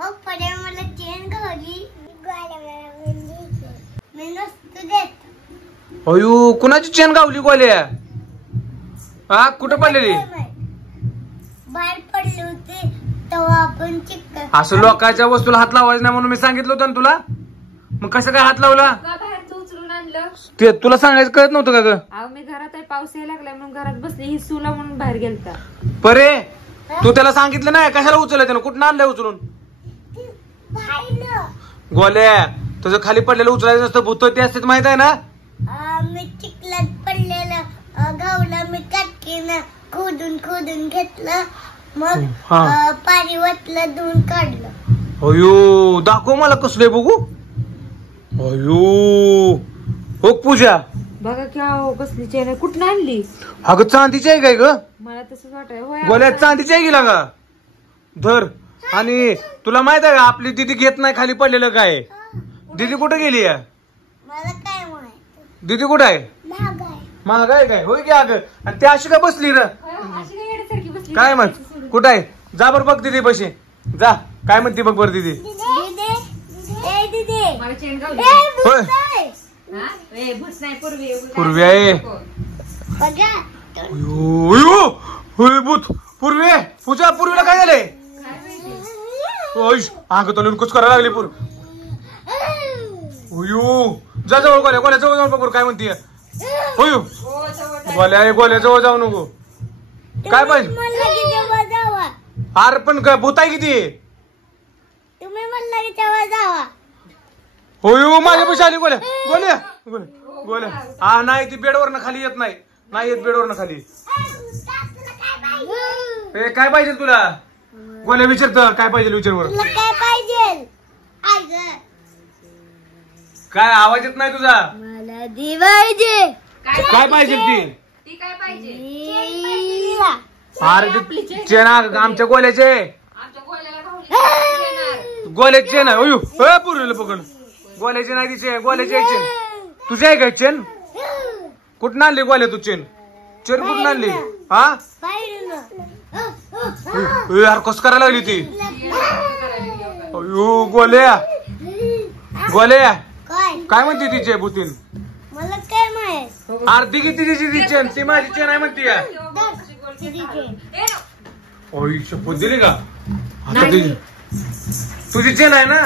हो पडे मला चेन गावली मी नसतो देत. अयो कुणाची चेन गावली गोल्या? हा कुठं पडलेली? बाहेर पडले होते तेव्हा आपण चिक्कर. असं लोकांच्या वस्तूला हात लावायचं नाही म्हणून मी सांगितलं होतं ना तुला. मग कसं काय हात लावला? उचलून आणलं ते तुला सांगायचं कळत नव्हतं का ग? अहो मी घरात आहे, पाऊस यायला लागलाय म्हणून घरात बसली. ही सुला म्हणून बाहेर गेलता. परे तू त्याला सांगितलं नाही कशाला उचललं त्यानं? कुठं आणलंय उचलून? गोल्या तुझं खाली पडलेलं उचलायचं नसतं, भूत ते असते माहित आहे ना? मी चिखलात पडलेलं गावला मी काटकीनं खोदून घेतलं मग पाणी वतलं धुवून काढलं. अयो दाखव मला कसलंय बघू. अयो हो पूजा बघा की अहो कसली चेन आहे. कुठून आणली? अगं चांदीची आहे काय ग? मला तसंच वाटाय. गोल्यात चांदीची आहे गेला का? धर. आणि तुला माहित आहे का आपली दीदी घेत नाही खाली पडलेलं काय? दीदी कुठे गेली? मला काय माहित. दीदी कुठं आहे? महाग आहे. महाग आहे काय? होय की अगं. आणि ती अशी काय बसली र? काय म्हण कुठं आहे? जा बरं बघ दीदी बशी जा. काय म्हणते बघ बरं दीदी. मला चेन गावली. होय पूर्वी आहे. पूर्वी पूजा पूर्वीला काय झालंय? अंग तोलून कुछ करायला लागली पूर. जा जवळ गोल्या गोल्या जवळ जाऊन बघ काय म्हणतीये. गोल्या गोल्या जवळ जाऊ नको. काय पाहिजे? अरे पण काय भूत आहे किती? तुम्ही म्हणला की तेव्हा जावा. होय माझ्या पैसे आली गोल्या गोल्या गोल्या गोल्या. हा नाही ती बेडवरनं खाली येत नाही. नाही येत बेडवरनं खाली. ए काय पाहिजे तुला? गोल्या विचारत काय पाहिजे विचार. काय पाहिजे? काय आवाज येत नाही तुझा? मला दिवाळी काय पाहिजे ती? काय पाहिजे? अरे चेन आमच्या गोल्याचे. आमच्या गोल्याला गोल्याची चेन आहे. पूर्वीला पकड. गोल्याची नाही तिचे गोल्याची आहे चेन. तुझी आहे काय चेन? कुठून आणली गोल्या तू चेन? चेन कुठून आणली? हा यार कस करायला लागली ती? अयो गोल्या गोल्या काय म्हणते तिचे भूतीन? मला काय माहित. आरती किती तिची चेन? ती माझी चेन आहे म्हणती. ओय शपथ दिली का? आता तुझी चेन आहे ना?